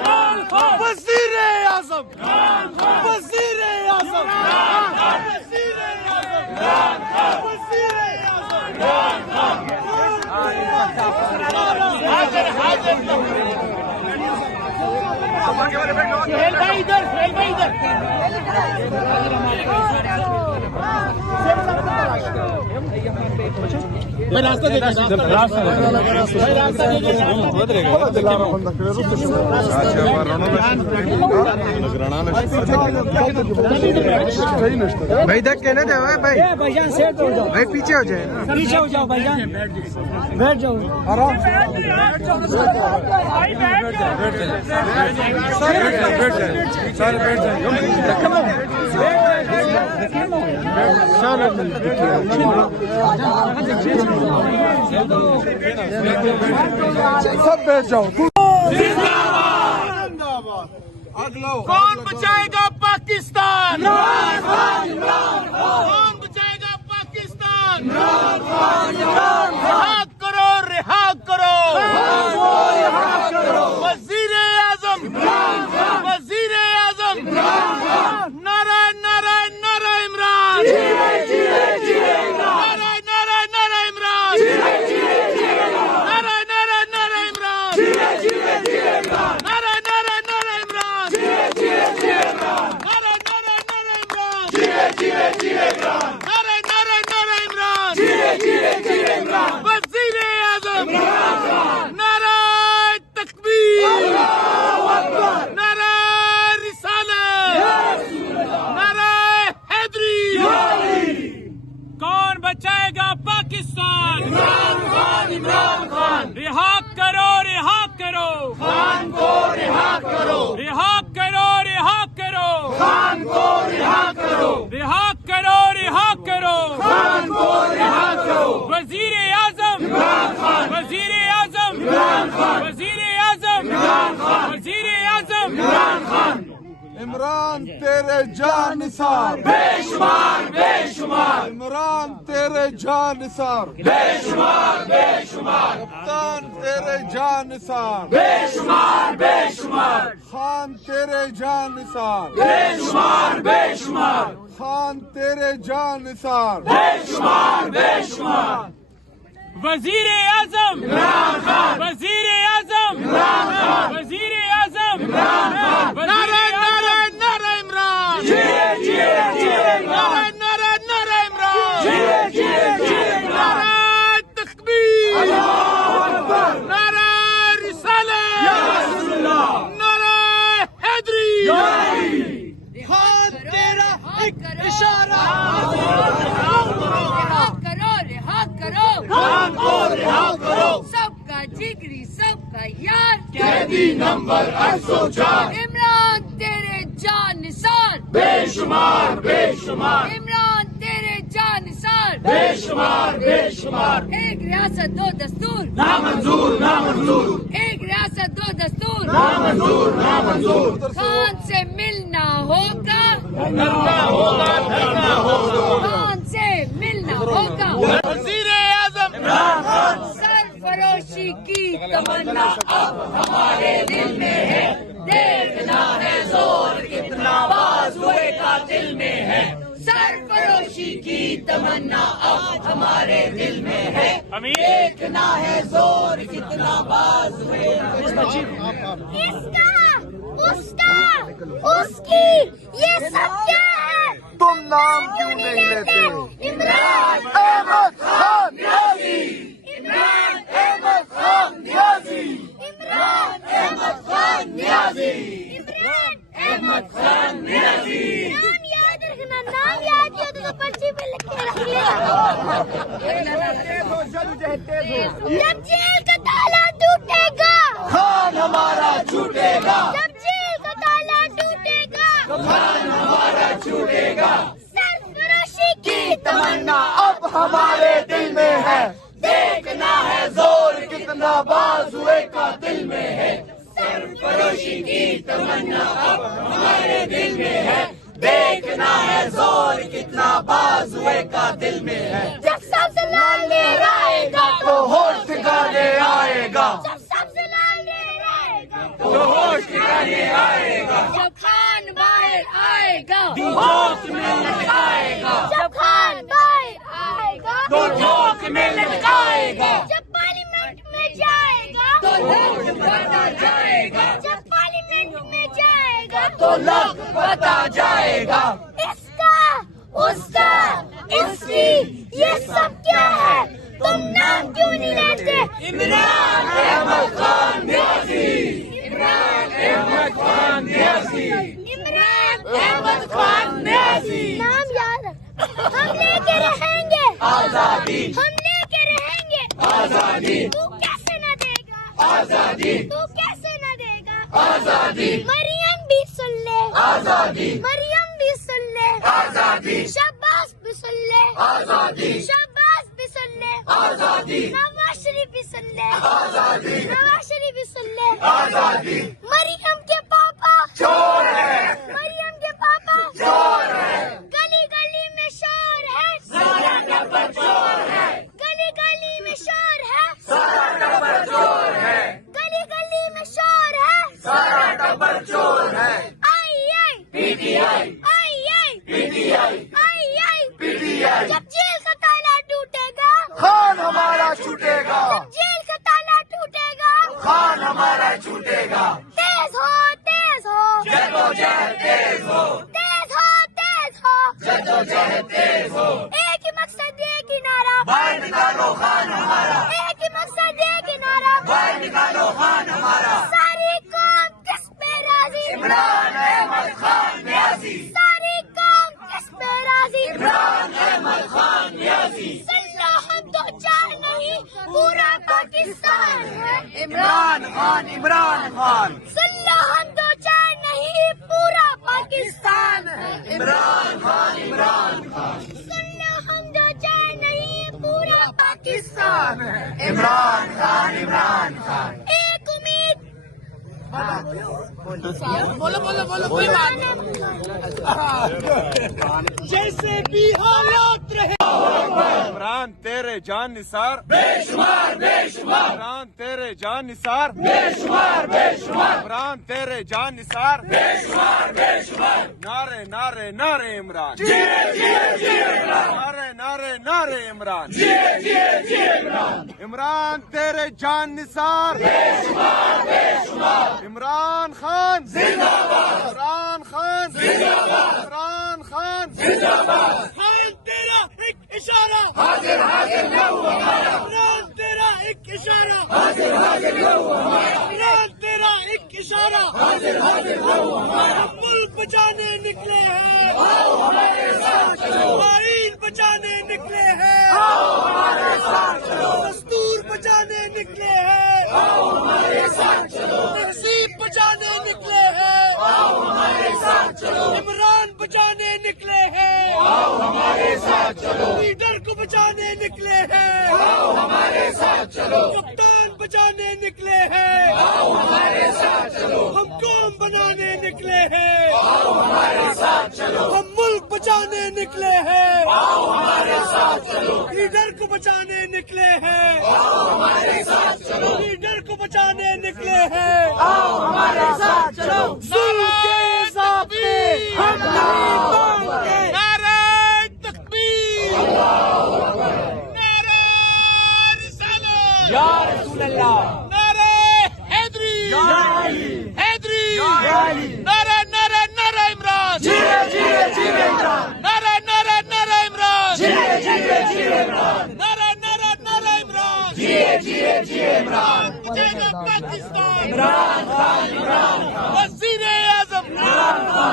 وزیر اعظم وزیر اعظم بھائی دھک کے نہ دے بھائی بھائی پیچھے ہو جائے پیچھے ہو جاؤ بھائی جان بیٹھ جاؤ آرام سے سب بیٹھ جاؤ کون بچائے گا پاکستان کون بچائے گا پاکستان رہا کرو رہا کرو وزیر اعظم وزیر اعظم نعرہ نعرہ نعرہ عمران نعرہ نعرہ نعرہ عمران نعرہ نعرہ نعرہ عمران نعرہ نعرہ نعرہ عمران نعرہ نعرہ نعرہ عمران نعرہ نعرہ نعرہ عمران وزیر اعظم نعرہ تکبیر نعرہ رسالت نعرہ حیدری کون بچائے گا پاکستان عمران خان رہا کرو رہا کرو خان کو رہا کرو رہا کرو رہا کرو خان کو رہا کرو رہا کرو رہا کرو خان کو رہا کرو وزیر اعظم عمران خان وزیر اعظم عمران خان وزیر اعظم عمران خان وزیر اعظم عمران خان عمران تیرے جان نثار بے شمار بے شمار عمران تیرے جان نثار بے شمار بے شمار کپتان تیرے جان نثار بے شمار بے شمار خان تیرے جان نثار بے شمار بے شمار خان تیرے جان نثار بے شمار بے شمار وزیر اعظم عمران خان وزیر اعظم عمران خان وزیر اعظم عمران خان نعرہ نعرہ نعرہ عمران نعرہ نعرہ نعرہ عمران نعرہ تکبیر نعرہ رسالت نعرہ حیدری خان تیرا ایک اشارہ خان کو رہا کرو سب کا جگری سب کا یار قیدی نمبر 804 عمران تیرے جان نثار بے شمار بے شمار عمران تیرے جان نثار بے شمار بے شمار ایک ریاست دو دستور نامنظور نامنظور ایک ریاست دو دستور نامنظور نامنظور خان سے ملنا ہوگا کرنا ہوگا کرنا ہوگا خان سے ملنا ہوگا وزیر اعظم عمران خان سرفروشی کی تمنا اب ہمارے دل میں ہے دیکھنا ہے زور کتنا بازوئے کا دل میں ہے سرفروشی کی تمنا اب ہمارے دل میں ہے دیکھنا ہے زور کتنا بازوئے اس کا اس کی یہ سب کیا ہے تم نام کیوں نہیں لیتے عمران احمد خان نیازی عمران احمد خان نیازی عمران احمد خان نیازی عمران احمد خان نیازی نام یاد رکھنا نام یاد کیا تو پرچی پہ لکھ کے رکھ لیا جب جیل کا تالا ٹوٹے گا خان ہمارا چھوٹے گا جب جیل کا تالا ٹوٹے گا خان ہمارا چھوٹے گا سرفروشی کی تمنا اب ہمارے دل میں ہے دیکھنا ہے زور کتنا بازوئے کا دل میں ہے سرفروشی کی تمنا اب ہمارے دل میں ہے دیکھنا ہے زور کتنا بازوئے کا دل میں ہے جب سب سے لال لہر آئے گا تو ہوش ٹھکانے آئے گا جب سب سے لال لہر آئے گا تو ہوش ٹھکانے जोश में लटकाएगा, जब खान भाई आएगा तो जोश में लटकाएगा, जब पार्लियामेंट में जाएगा तो लोग बता जाएगा, जब पार्लियामेंट में जाएगा तो लोग बता जाएगा। इसका उसका इसकी ये सब क्या है, तुम नाम क्यों नहीं लेते? इमरान अहमद खान न्यासी, इमरान अहमद खान न्यासी, इमरान अहमद खान न्यासी। नाम याद है। हम लेके रहेंगे आजादी, हम लेके रहेंगे आजादी, तू कैसे न देगा आजादी, तू कैसे न देगा आजादी, मरियम भी सुन ले आजादी, मरियम भी सुन ले आजादी, शब्बास भी सुन ले आजादी, शब्बास भी सुन ले आजादी, नवाज शरीफ भी सुन ले आजादी, नवाज शरीफ भी सुन ले आजादी। मरियम के पापा चोर है, मरियम के पापा चोर है, गली गली में शोर है सारा टब्बर चोर है, गली गली में शोर है सारा टब्बर चोर है, गली गली में शोर है सारा टब्बर चोर है। आई आई पीटीआई, आई आई पीटीआई, आई आई पीटीआई। जब जेल का ताला टूटेगा खान हमारा छूटेगा, जब जेल का ताला टूटेगा खान हमारा छूटेगा। तेज हो जदोजहद तेज हो, तेज हो तेज हो जदोजहद तेज हो। एक ही मकसद एक ही नारा बाहर निकालो खान हमारा, एक ही मकसद एक ही नारा बाहर निकालो खान हमारा। सारी कौम किस पे राजी इमरान अहमद खान न्यासी, सारी कौम किस पे राजी इमरान अहमद खान न्यासी। सल्ला हम तो चार नहीं पूरा पाकिस्तान है इमरान खान, इमरान खान, सल्ला हम तो चार नहीं पूरा पाकिस्तान है इमरान खान, इमरान खान, सल्ला हम तो चार नहीं पूरा पाकिस्तान है इमरान खान, इमरान खान। एक उम्मीद बोलो बोलो बोलो, कोई बात नहीं। जैसे भी हालात रहे। इमरान तेरे जान निसार, बेशुमार बेशुमार, इमरान तेरे जान निसार, बेशुमार बेशुमार, इमरान तेरे जान निसार। बेशुमार बेशुमार। नारे नारे नारे इमरान, जिए जिए जिए इमरान, नारे नारे नारे इमरान, जिए जिए जिए इमरान। इमरान तेरे जान निसार। बेशुमार बेशुमार, इमरान खान जिंदाबाद, इमरान खान जिंदाबाद, इमरान खान जिंदाबाद। खान तेरा एक इशारा, हाजिर हाजिर लहू हमारा, इमरान तेरा एक इशारा, हाजिर हाजिर लहू हमारा, इमरान तेरा एक इशारा, हाजिर हाजिर लहू हमारा। हम मुल्क बचाने निकले हैं, आओ हमारे साथ चलो, आईन बचाने निकले हैं, आओ हमारे साथ चलो, दस्तूर बचाने निकले हैं, आओ हमारे साथ चलो, तहजीब बचाने निकले हैं, आओ हमारे साथ चलो, इमरान बचाने निकले हैं, आओ हमारे साथ चलो, लीडर को बचाने निकले हैं, आओ हमारे साथ चलो, कप्तान बचाने निकले हैं, आओ हमारे साथ चलो, हम कौम बनाने निकले हैं, आओ हमारे साथ चलो, हम मुल्क बचाने निकले हैं, आओ हमारे साथ चलो, लीडर को बचाने निकले हैं, आओ हमारे साथ चलो, लीडर को बचाने निकले हैं, आओ हमारे साथ चलो। जुल्म के ज़ाब्ते हम नहीं मांगते, नारे तकबीर, नारे रिसालत, या रसूल अल्लाह, नारे हैदरी, हैदरी, नारे नारे नारे इमरान, जिए जिए जिए इमरान, नारे नारे नारे इमरान, जिए जिए जिए इमरान, नारे नारे नारे इमरान। जिए जिए जिए इमरान। बचाएगा पाकिस्तान, इमरान खान, इमरान खान। वज़ीर-ए-आज़म